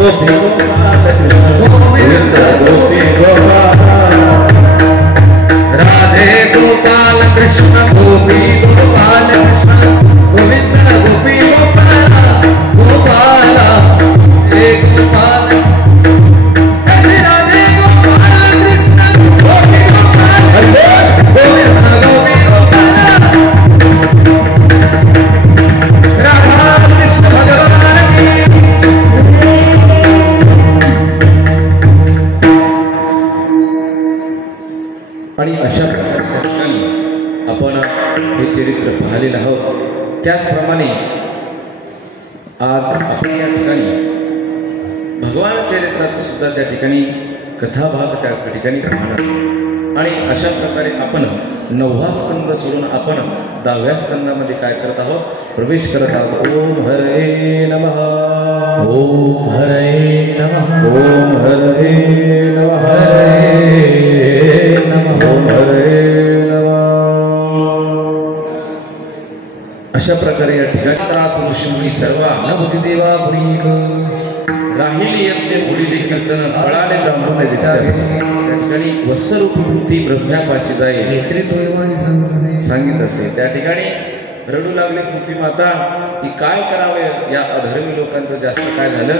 गोपी गोपाल कृष्ण गोविंद गोपी गोपाल राधे गोपाल कृष्ण गोपी गोपाल कृष्ण गोविंद गोपी गोपाल गोपाल हे गोपाल राधे गोपाल कृष्ण गोपी गोपाल गोविंद गोपी गोपाल राधा कृष्ण भगवान की आणि अशा प्रकारे आपण हे चरित्र पाहिलेलं आहोत। त्याचप्रमाणे आज आपण या ठिकाणी भगवान चरित्राचं सुद्धा त्या ठिकाणी कथाभाग त्या ठिकाणी पाहणार आणि अशा प्रकारे आपण 9वा स्कंद सोडून आपण 10व्या स्कंदामध्ये काय करत आहोत, प्रवेश करत आहोत। ओम हरे नमः ओम हरे नमः ओम हरे नमः ओम हरे नमः। अशा प्रकारे या ठिकाणी त्रास ऋषी सर्व नभूतिदेवा पुरीक राहिली यज्ञ मुलीले कीर्तन फळाले ब्राह्मण त्या ठिकाणी वत्सरूपी वृत्ती ब्रह्म्यापाशी जाईल सांगितलं असेल। त्या ठिकाणी रडू लागले पृथ्वी माता की काय करावे, या अधर्मी लोकांचं जास्त काय झालं,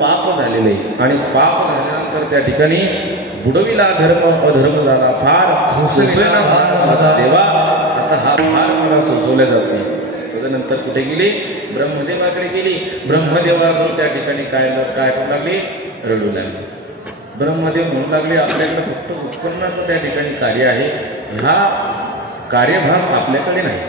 पाप झालेले आणि पाप झाल्यानंतर त्या ठिकाणी बुडविला धर्म अधर्म झाला फार देवा, आता हा फार मला सुचवल्या जात नाही। त्यानंतर कुठे गेली, ब्रह्मदेवाकडे गेली। ब्रह्मदेवाकडे त्या ठिकाणी काय करू लागली, रडू लागली। ब्रह्मदेव म्हणू लागले आपल्याकडे फक्त उत्पन्नाचं त्या ठिकाणी कार्य आहे, हा कार्यभाग आपल्याकडे नाही।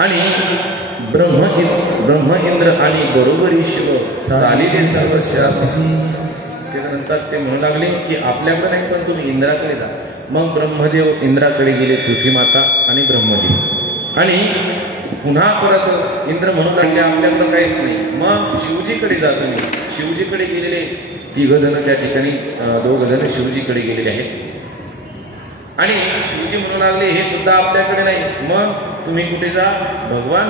आणि ब्रह्म इंद्र आणि बरोबरी शिव चालिले त्यानंतर ते म्हणू लागले की आपल्याकडे नाही पण तुम्ही इंद्राकडे जा। मग ब्रह्मदेव इंद्राकडे गेले, पृथ्वी माता आणि ब्रह्मदेव, आणि पुन्हा परत इंद्र म्हणू लागले आपल्याकडे काहीच नाही। मग शिवजीकडे जा तुम्ही। शिवजीकडे गेलेले 3 जण त्या ठिकाणी 2 जण शिवजीकडे गेलेले आहेत आणि शिवजी म्हणू लागले हे सुद्धा आपल्याकडे नाही। मग तुम्ही कुठे जा, भगवान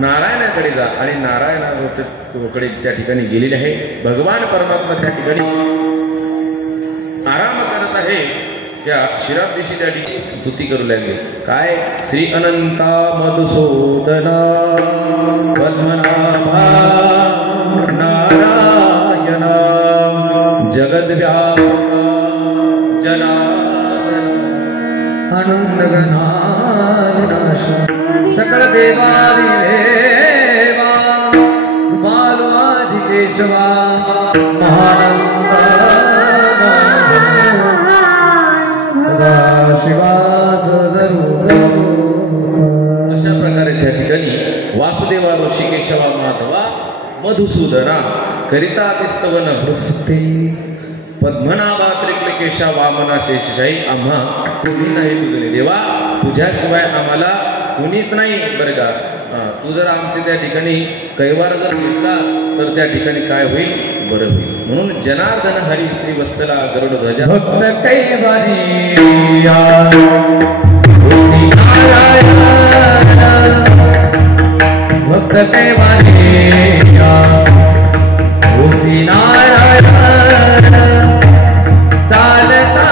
नारायणाकडे जा। आणि नारायणाकडे त्या ठिकाणी गेलेले आहे। भगवान परमात्मा त्या ठिकाणी आराम करत आहे, त्या शिरादेशी त्या ठिकाणी स्तुती करू लागले। काय, श्री अनंता मधुसूदना पद्मनाभा नारायणा जगद्व्यापक जनार्दन आनंदघनाविनाश सकल देवादिदेवा बालवादि केशवा महानंद शिवास अशा प्रकारे त्या ठिकाणी वासुदेवा ऋषिकेशवा माधवा मधुसूदना करिता तिस्तवन पद्मनाभा त्रिकलकेशा वामना शेषशाही आम्हा कोणी नाही तुझे देवा, तुझ्याशिवाय आम्हाला कोणीच नाही बरं का। तू जर आमचे त्या ठिकाणी कैवार जर घेतला तर त्या ठिकाणी काय होईल, बरं होईल। म्हणून जनार्दन हरी श्री वत्सला गरुड ध्वजा भक्त कैवारी भक्त कैवारी नारायण चालता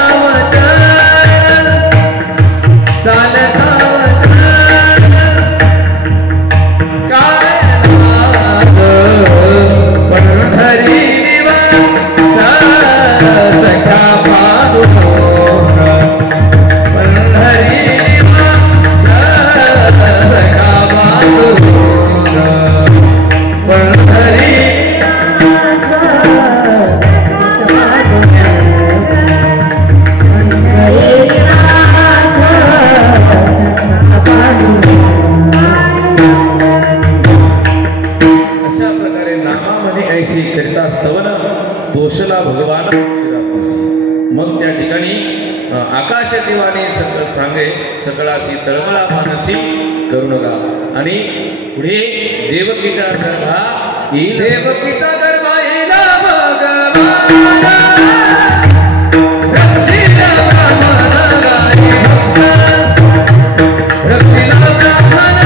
तोषला भगवान। मग त्या ठिकाणी आकाश दिवाने सकळ सांगे सकळाशी तळमळा मानसी करू नका। आणि पुढे देवकीचा गर्भा येईल, देवकीचा गर्भा येईल भगवान रक्षिला ब्राह्मण गाई भक्त रक्षिला ब्राह्मण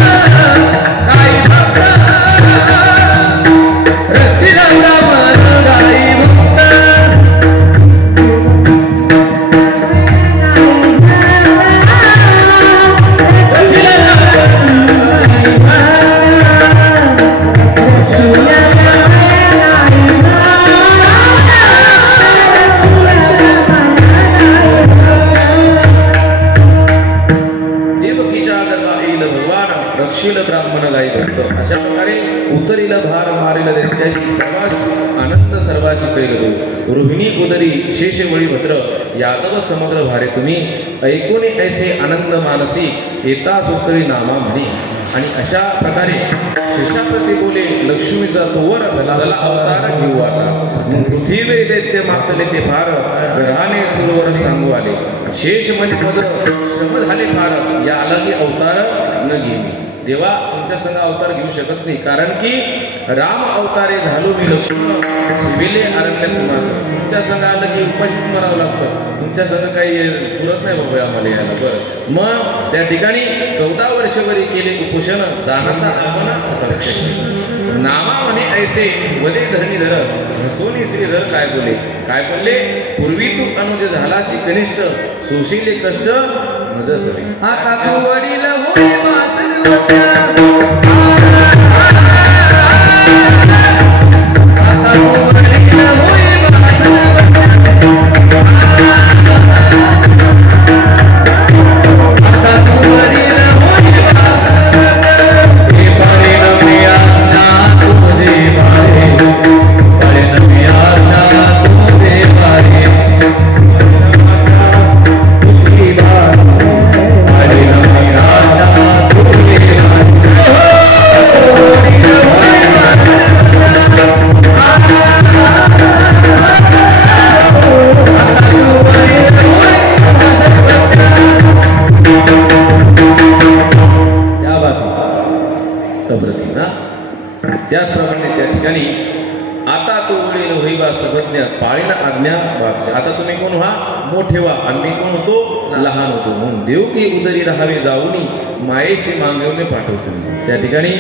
गाई भक्त रक्षिला ब्राह्मण गाई रोहिणी उदरी शेषवळी भद्र यादव समुद्र भारे तुम्ही ऐकून ऐसे आनंद मानसी येता सुस्तरी नामा म्हणी. आणि अशा प्रकारे शेषाप्रती बोले लक्ष्मीचा तोवर चला अवतार घेऊ आता. मग पृथ्वीवर दैत्य मातले ते फार ग्रहाने सरोवर सांगू आले. शेष म्हणे मज श्रम झाले फार या अलगी अवतार न घेमी. देवा तुमच्या संग अवतार घेऊ शकत नाही, कारण की राम अवतारे झालो मी लक्ष्मण शिविले अरण्य तुम्हाला. तुमच्या संग आलं की उपाशीच मरावं लागतं. तुमच्या संग काही पुरत नाही बाबा आम्हाला यायला. बरं मग त्या ठिकाणी 14 वर्षभरी केले उपोषण जाणता आपण नामा म्हणे ऐसे वदे धरणीधर सोनी श्रीधर. काय बोलले पूर्वी तू अनुज झालासी कनिष्ठ सोशीले कष्ट मज सरी. आता तू वडील होय वासनवत्या. आता तू वडील होय वासनवत्या. आता तू वडील होय वासनवत्या. हे परिणाम आज्ञा तुझे बारे. परिणाम आज्ञा तुझे बारे. त्याचप्रमाणे त्या ठिकाणी आता तो वडील होईबा सगळ्या पाळीना आज्ञा वागते. आता तुम्ही कोण व्हा मोठे व्हा आणि मी कोण होतो लहान होतो. म्हणून देव की उदरी राहावे जाऊनी मायेचे मागवणे पाठवतो. त्या ठिकाणी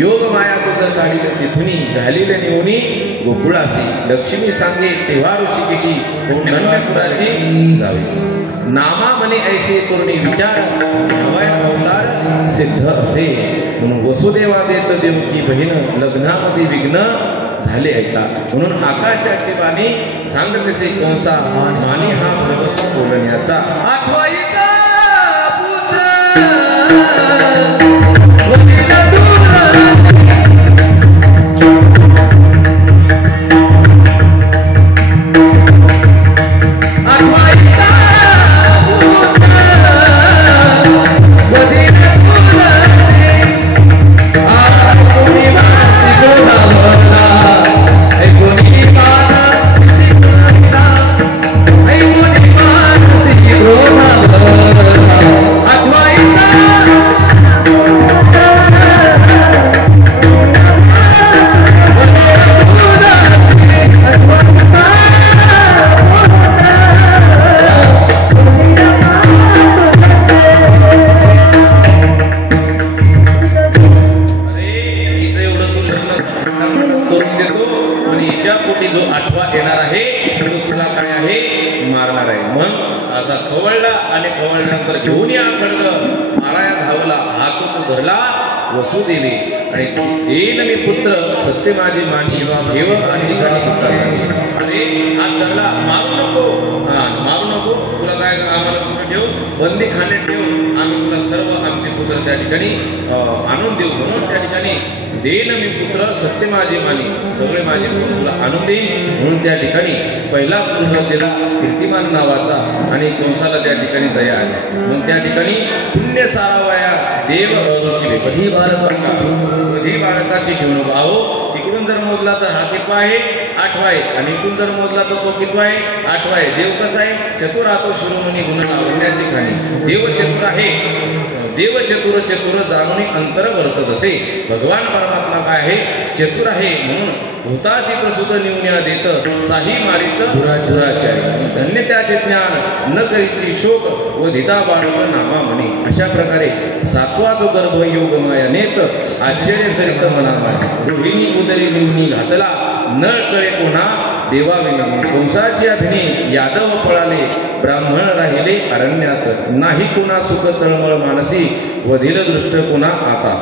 योग मायाचं जर काढिले तिथुनी घालिले नेऊनी गोकुळासी. लक्ष्मी सांगे तेव्हा ऋषिकेशी पुराशी जावे. नामा म्हणे ऐसे करुणी विचार अवतार सिद्ध असे. म्हणून वसुदेवा देत देवकी बहीण लग्नामध्ये विघ्न झाले ऐका. म्हणून आकाशाची वाणी सांगतेसे कंसा मानी हा सर्वस्व बोलण्याचा. आठवाईचा पुत्र वसुदेवी आणि येईल मी पुत्र सत्य माझे मानी ठेव आणि निघाला सत्ता. अरे हात धरला मारू नको तुला काय आम्हाला कुठं ठेव बंदी खाण्यात ठेव. आम्ही तुला सर्व आमचे पुत्र त्या ठिकाणी आणून देऊ. म्हणून त्या ठिकाणी देईल मी पुत्र सत्य माझे मानी सगळे माझे पुत्र तुला आणून देईन. म्हणून त्या ठिकाणी पहिला पुत्र दिला कीर्तिमान नावाचा आणि कंसाला त्या ठिकाणी दया आली. म्हणून त्या ठिकाणी पुण्य सारावया देव कधी बाळकाशी घेऊन अहो. तिकडून जर मोजला तर हा कितवा आहे 8वा आहे आणि इकडून जर मोजला तर तो कितवा आहे 8वा आहे. देव कसा आहे चतुर राहतो शिरोमणी गुण लावण्याची खाणी. देव चतुर आहे. देव चतुर जाणून अंतर वर्तत असे. भगवान परमात्मा काय आहे चतुर आहे. म्हणून भूतासी प्रसूत निवण्या देत साही मारित दुराचारी. धन्य त्याचे ज्ञान न करीची शोक व धिता बाळक नामा म्हणे. अशा प्रकारे 7वा जो गर्भ योग माया नेत आश्चर्य करीत मना. रोहिणी उदरी निवणी घातला न कळे कोणा देवा विनम. कंसाची अभिनय यादव पळाले ब्राह्मण राहिले अरण्यात. नाही कोणा सुख तळमळ मानसी वधिल दृष्ट कोणा आता.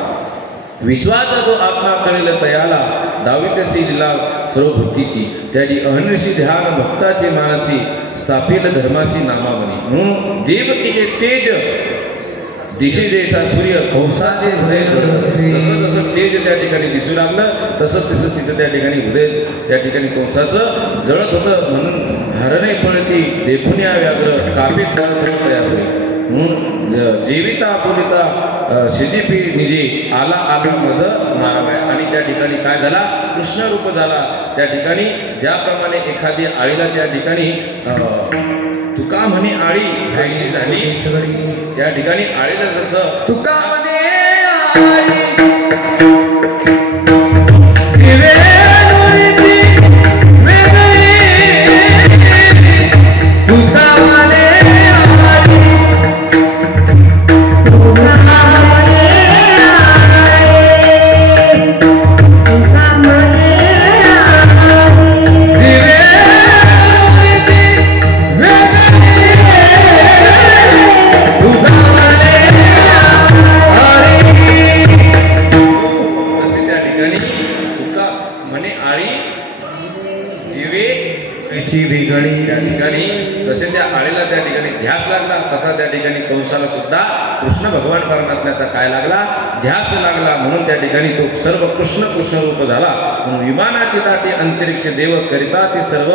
विश्वाचा जो आत्मा करेल तयाला दावितसी लीला सर्व भक्तीची. त्याची अहर्निशी ध्यान भक्ताचे मानसी स्थापित धर्मासी नामा म्हणे. म्हणून देवकीचे तेज दिशी जैसा सूर्य कंसाचे हृदय जसं तेज त्या ठिकाणी दिसू लागलं तसं तिथं त्या ठिकाणी हृदय त्या ठिकाणी कंसाचं जळत होतं. म्हणून हरणे पळती देखून या व्याघ्र कापी तयार होईल म्हणून जीविता बोलिता शिजीपी निजी आला आला मज मारावाय. आणि त्या ठिकाणी काय झाला कृष्ण रूप झाला. त्या ठिकाणी ज्याप्रमाणे एखादी आळीला त्या ठिकाणी तुका म्हणे आळी खायची झाली त्या ठिकाणी आळीला जसं तुका म्हणे आळी त्या ठिकाणी तसे त्या आळीला त्या ठिकाणी ध्यास लागला तसा त्या ठिकाणी कंसाला सुद्धा कृष्ण भगवान परमात्म्याचा काय लागला ध्यास लागला. म्हणून त्या ठिकाणी तो सर्व कृष्ण रूप झाला. म्हणून विमानाची ताटी अंतरिक्ष देव करिता ती सर्व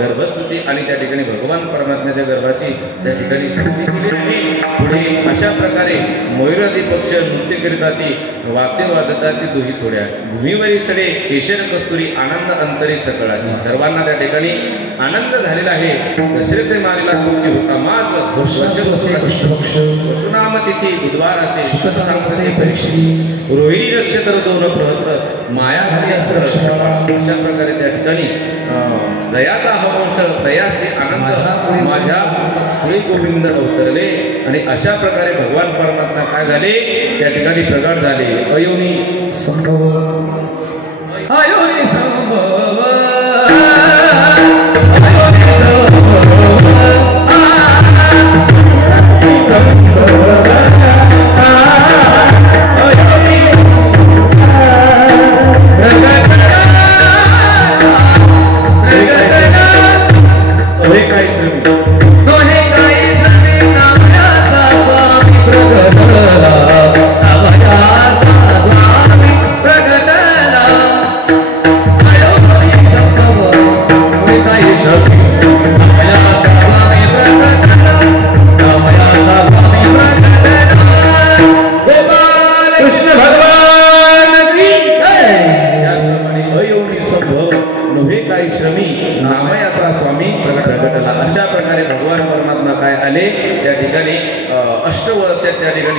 गर्भस्तुती आणि त्या ठिकाणी भगवान परमात्म्याच्या गर्भाची त्या ठिकाणी शक्ती केली आहे. पुढे अशा प्रकारे मयुरादी पक्ष नृत्य करिता ती वाद्य वाजता ती दोही थोड्या भूमीवरी सडे केशर कस्तुरी आनंद अंतरी सकळाशी. सर्वांना त्या ठिकाणी आनंद झालेला आहे. दशरथ मारिला तुमची होता मास वसुनाम तिथी बुधवार असे रोहिणी नक्षत्र 2 बृहत्र माया घाली अशा प्रकारे त्या ठिकाणी जयाचा हवंश तयासे आनंद माझ्या पुढे गोविंद अवतरले. आणि अशा प्रकारे भगवान परमात्मा काय झाले त्या ठिकाणी प्रगट झाले. अयोनी संभव अयोनी संभव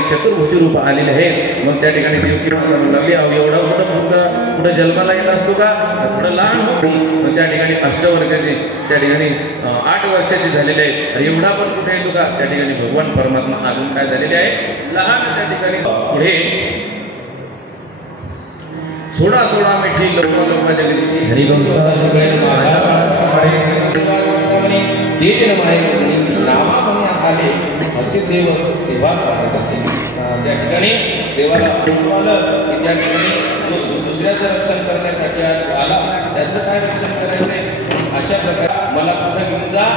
चतुर्भुज रूप आलेले आहेत. मग त्या ठिकाणी देवकी माता म्हणू लागली अहो एवढा कुठं जन्माला येत असतो का थोडं लहान होती. मग त्या ठिकाणी अष्टवर्गाची त्या ठिकाणी 8 वर्षाची झालेले आहेत. एवढा पण कुठे येतो का त्या ठिकाणी भगवान परमात्मा अजून काय झालेले आहे लहान. त्या ठिकाणी पुढे सोडा मिठी लोका जगती नामा म्हणे आले असे देव तेव्हा सांगत असे. त्या ठिकाणी देवाला असं आलं की त्या ठिकाणी जो दुसऱ्याचं रक्षण करण्यासाठी आला त्याचं काय रक्षण करायचंय. अशा प्रकारे मला कुठं घेऊन जा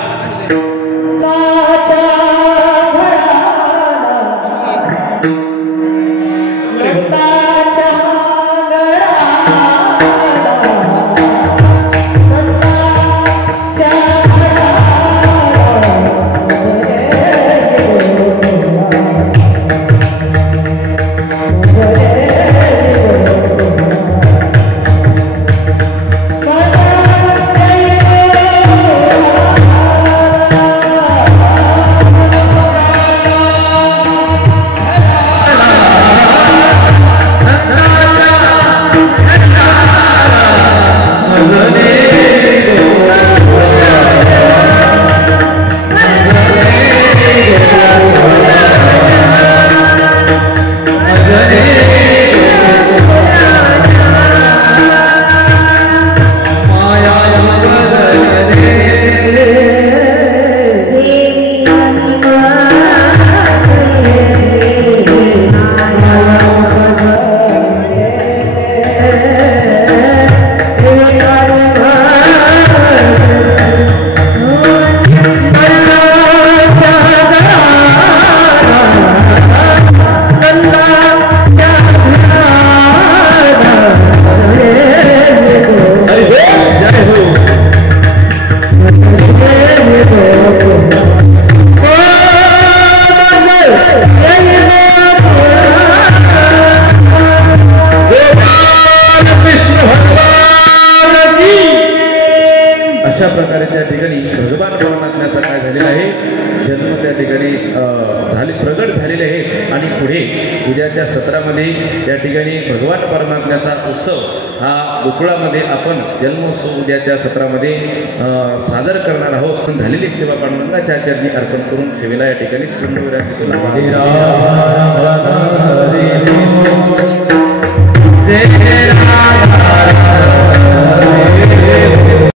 पुढे उद्याच्या सत्रामध्ये त्या ठिकाणी भगवान परमात्म्याचा उत्सव हा गोकुळामध्ये आपण जन्मोत्सव उद्याच्या सत्रामध्ये सादर करणार आहोत. पण झालेली सेवा पांडुरंगाच्या चरणी अर्पण करून सेवेला या ठिकाणी पिंडविराम जय